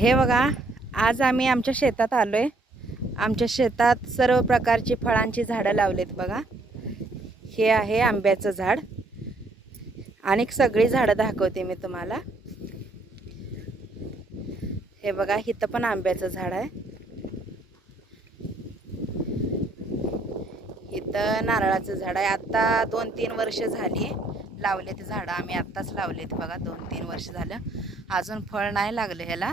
हे बघा आज आम्ही आमच्या शेतात आलो आहे आमच्या शेतात सर्व प्रकारची फळांची झाडं लावलेत बघा. हे आहे आंब्याचं झाड. आणि सगळी झाडं दाखवते मी तुम्हाला. हे बघा इथं पण आंब्याचं झाड आहे. इथं नारळाचं झाड आहे. आत्ता दोन तीन वर्ष झाली लावले ते झाडं. आम्ही आत्ताच लावलेत बघा दोन तीन वर्ष झालं. अजून फळ नाही लागलं ह्याला.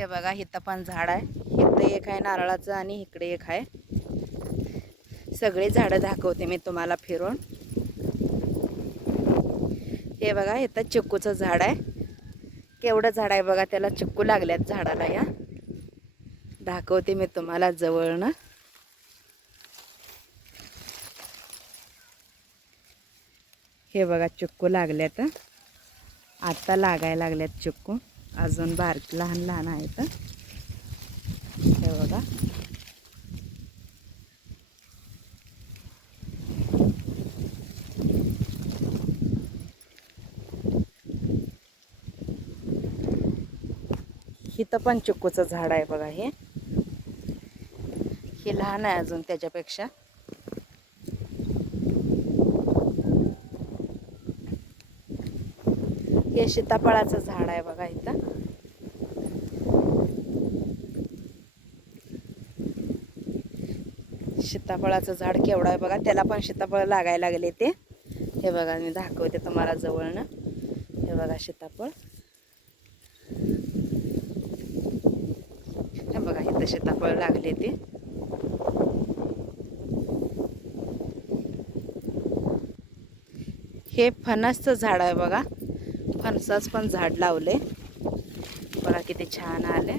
हे बघा इथं पण झाड आहे. इथं एक आहे नारळाचं आणि इकडे एक आहे. सगळे झाडं दाखवते मी तुम्हाला फिरून. हे बघा इथं चिक्कूचं झाड आहे. केवढं झाड आहे बघा त्याला चिक्कू लागल्यात झाडाला या. दाखवते मी तुम्हाला जवळनं. हे बघा चिक्कू लागल्यात. आत्ता लागायला लागल्यात चिक्कू अजून बारीक लहान लहान आहेत. हे बघा. इथं पण चिक्कूचं झाड आहे बघा हे. हे लहान आहे अजून त्याच्यापेक्षा. सीताफळाचं झाड आहे बघा इथं. सीताफळाचं झाड केवढं आहे बघा. त्याला पण सीताफळ लागायला लागले ते. हे बघा मी दाखवते तुम्हाला जवळनं. हे बघा सीताफळ. हे बघा इथं सीताफळ लागले ते. हे फणसचं झाड आहे बघा. फणसाच पण झाड लावले बघा किती छान आले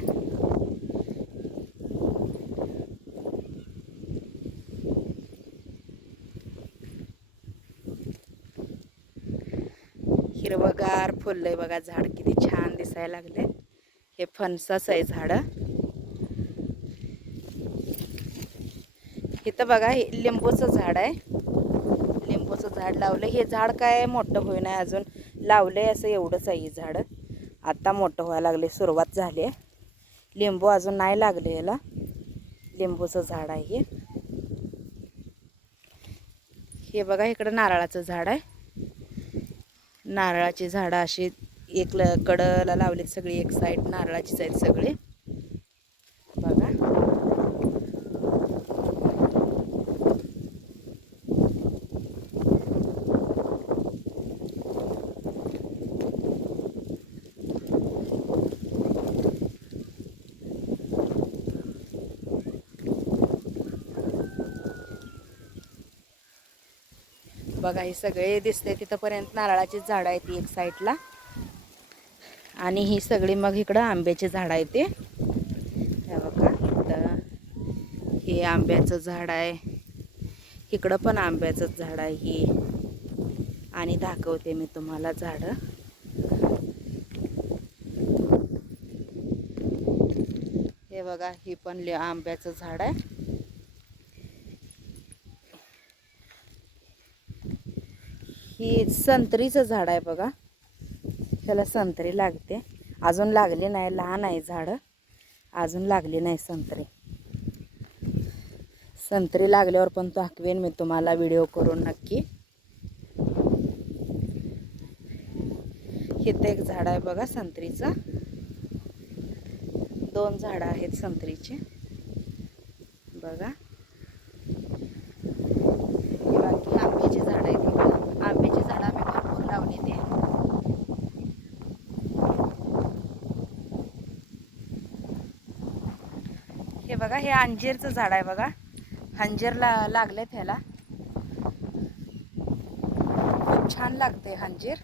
हिरवगार फुललंय बघा झाड किती छान दिसायला लागले हे फणसाच आहे झाड. इथं बघा हे लिंबूचं झाड आहे. लिंबूचं झाड लावलं. हे झाड काय मोठं होईना अजून. लावलंय असं एवढंच आहे झाड. आत्ता मोठं व्हायला लागले सुरुवात झाली आहे लिंबू अजून नाही लागले याला. लिंबूचं झाड आहे हे. हे बघा इकडं नारळाचं झाड आहे. नारळाची झाडं अशी एक ल कडला लावलीत सगळी. एक साईड नारळाचीच आहेत सगळी बघा बघा हे सगळे दिसते तिथंपर्यंत नारळाची झाडं आहेत ती एक साईडला. आणि ही सगळी मग इकडं आंब्याची झाडं आहे ते. हे बघा इथं हे आंब्याचं झाड आहे. इकडं पण आंब्याचं झाड आहे ही. आणि दाखवते मी तुम्हाला झाडं. हे बघा ही पण आंब्याचं झाड आहे. ही संत्रीचं झाड आहे बघा. त्याला संत्री लागते. अजून लागली नाही लहान आहे झाडं. अजून लागली नाही संत्री. संत्री लागल्यावर पण दाखवेन मी तुम्हाला व्हिडिओ करून नक्की. इथं एक झाड आहे बघा संत्रीचं. दोन झाडं आहेत संत्रीचे. बघा हे बाकी आंब्याची झाड आहेत इकडं. आंब्याची झाडं आम्ही भरपूर लावली ते हे बघा हे अंजीरचं झाड आहे बघा. अंजीरला लागले त्याला खूप छान लागते अंजीर.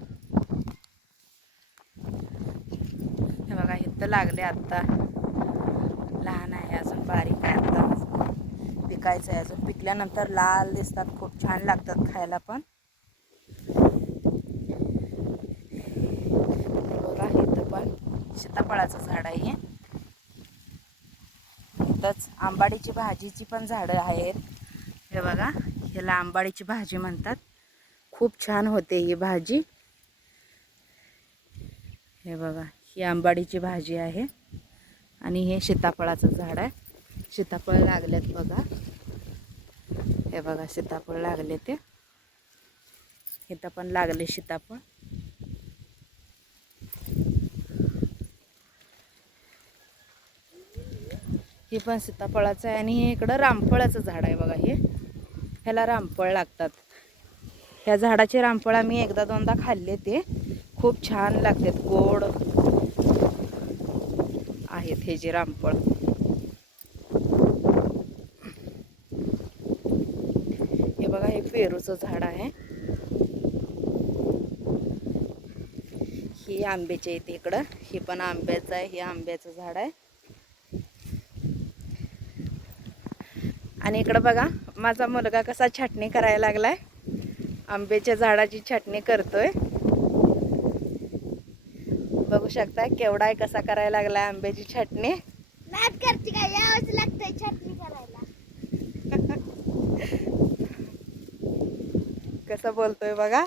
हे बघा इथं लागले आत्ता. लहान आहे अजून बारीक आहे आत्ता. पिकायचं आहे अजून. पिकल्यानंतर लाल दिसतात खूप छान लागतात खायला पण. बघा इथं पण सीताफळाचं झाड आहे सोबतच आंबाडीची भाजीची पण झाडं आहेत. हे बघा ह्याला आंबाडीची भाजी म्हणतात. खूप छान होते ही भाजी. हे बघा ही आंबाडीची भाजी आहे. आणि हे सीताफळाचं झाड आहे. सीताफळ लागलेत बघा. हे बघा सीताफळ लागले ते. इथं पण लागले सीताफळ. हे पण सीताफळाचं आहे आणि हे इकडं रामफळाचं झाड आहे बघा हे. ह्याला रामफळ लागतात. ह्या झाडाचे रामफळ आम्ही एकदा दोनदा खाल्ले ते. खूप छान लागतात गोड आहेत हे जे रामफळ. हे बघा हे पेरूचं झाड आहे. ही आंब्याचे इथे इकडं. हे पण आंब्याचं आहे हे आंब्याचं झाड आहे. आणि इकडं बघा माझा मुलगा कसा छाटणी करायला लागलाय. आंब्याच्या झाडाची छाटणी करतोय. बघू शकता केवढा आहे कसा करायला लागलाय आंब्याची छाटणी नाट करते काय यावंच लागतंय चटणी करायला. कसं बोलतोय बघा.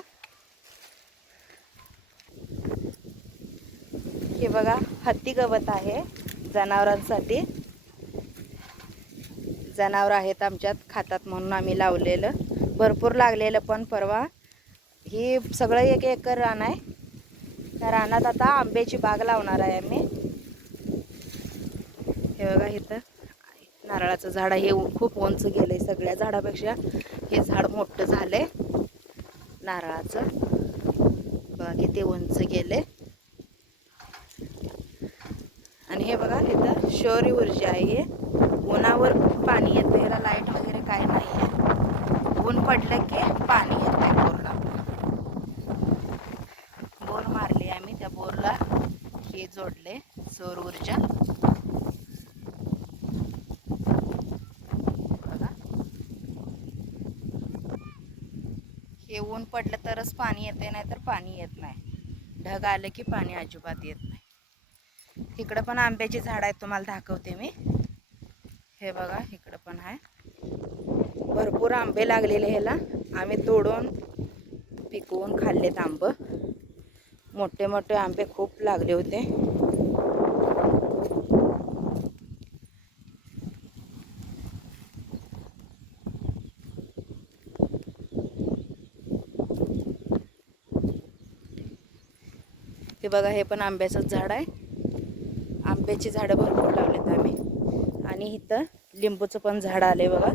हे बघा हत्ती गवत आहे जनावरांसाठी. जनावर आहेत आमच्यात खातात म्हणून आम्ही लावलेलं. भरपूर लागलेलं पण परवा. ही सगळं एक एकर रान आहे. त्या रानात आता आंब्याची बाग लावणार आहे आम्ही. हे बघा इथं. नारळाचं झाड आहे. हे उ- खूप उंच गेलं आहे सगळ्या झाडापेक्षा. हे झाड मोठं आहे नारळाचं. बघा किती उंच गेले आणि हे बघा इथं शौर्य ऊर्जा आहे हे. उन्हावर पाणी येतं ह्याला लाइट वगैरे काय नाही आहे ऊन पडलं की पाणी येतं बोरला. बोर मारली आम्ही. त्या बोरला हे जोडले सौर ऊर्जा. बघा. हे ऊन पडलं तरच पाणी येते नाही तर पाणी येत नाही. ढग आलं की पाणी अजिबात येत नाही. इकडं पण आंब्याची झाड आहेत तुम्हाला दाखवते मी. हे बघा इकडं पण आहे. भरपूर आंबे लागलेले ह्याला. आम्ही तोडून पिकवून खाल्लेत आंब. मोठे मोठे आंबे खूप लागले होते. हे बघा हे पण आंब्याचंच झाड आहे. आंब्याची झाडं भरपूर लावलेत आम्ही. आणि इथं लिंबूचं पण झाड आले बघा.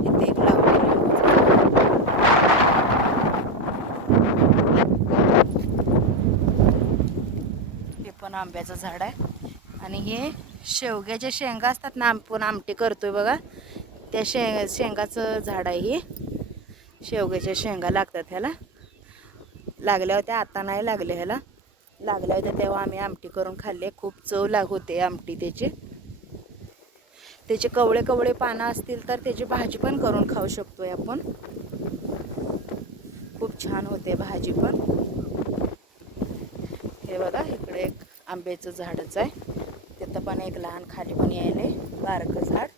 इथे एक लावले हे पण आंब्याचं झाड आहे. आणि हे शेवग्याच्या शेंगा असतात ना आपण आमटी करतोय बघा त्या शे शेंगाचं झाड आहे हे. शेवग्याच्या शेंगा लागतात ह्याला. लागल्या होत्या आता नाही लागल्या ह्याला. लागल्या होत्या तेव्हा आम्ही आमटी करून खाल्ले. खूप चव लाग होते आमटी त्याची. त्याचे कवळे कवळे पानं असतील तर त्याची भाजी पण करून खाऊ शकतोय आपण. खूप छान होते भाजी पण. हे बघा इकडे एक आंब्याचं झाडच आहे. तिथं पण एक लहान खाली पण यायले बारकं झाड.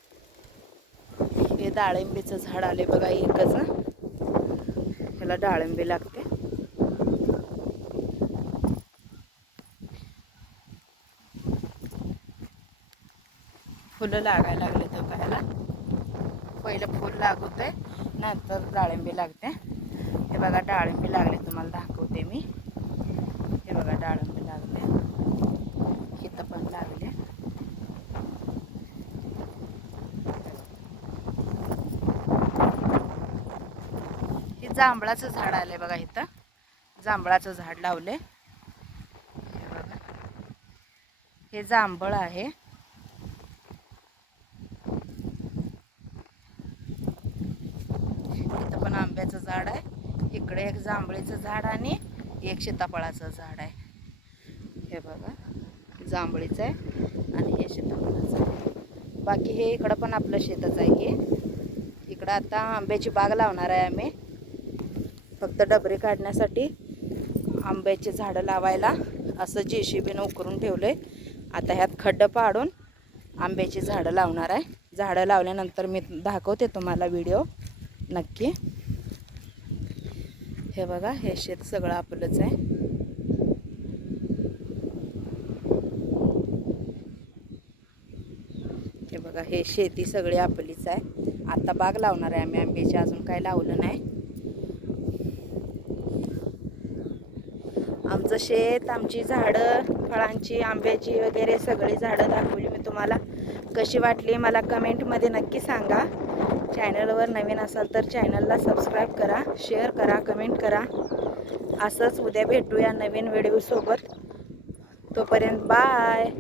हे डाळिंबीचं झाड आले बघा एकच ह्याला डाळिंबी लागते. फुलं लागायला लागले तो खायला पहिलं फुल लागवते नंतर डाळिंबी लागते. हे बघा डाळिंबी लागले तुम्हाला दाखवते मी. हे बघा डाळिंबी लागले. इथं पण लागले. हे जांभळाचं झाड आले बघा इथं. जांभळाचं झाड लावले हे बघा. हे जांभळ आहे इथं पण आंब्याचं झाड आहे. इकडे एक जांभळीचं झाड आणि एक सीताफळाचं झाड आहे. हे बघा जांभळीचं आहे आणि हे सीताफळाचं आहे. बाकी हे इकडं पण आपलं शेतच आहे हे इकडं आता आंब्याची बाग लावणार आहे आम्ही. फक्त डबरी काढण्यासाठी आंब्याची झाडं लावायला असं जे सी बीनं उकरून ठेवलं आहे आता ह्यात खड्डं पाडून आंब्याची झाडं लावणार आहे. झाडं लावल्यानंतर मी दाखवते तुम्हाला व्हिडिओ. नक्की. हे बघा हे शेत सगळं आपलंच आहे. हे बघा हे शेती सगळी आपलीच आहे. आता बाग लावणार आहे आम्ही आंब्याची अजून काय लावलं नाही. आमचं शेत आमची झाडं फळांची आंब्याची वगैरे सगळी झाडं दाखवली मी तुम्हाला. कशी वाटली मला कमेंटमध्ये नक्की सांगा. चॅनलवर नवीन असाल तर चॅनलला सबस्क्राईब करा शेअर करा कमेंट करा. असंच उद्या भेटूया नवीन व्हिडिओसोबत. तोपर्यंत बाय.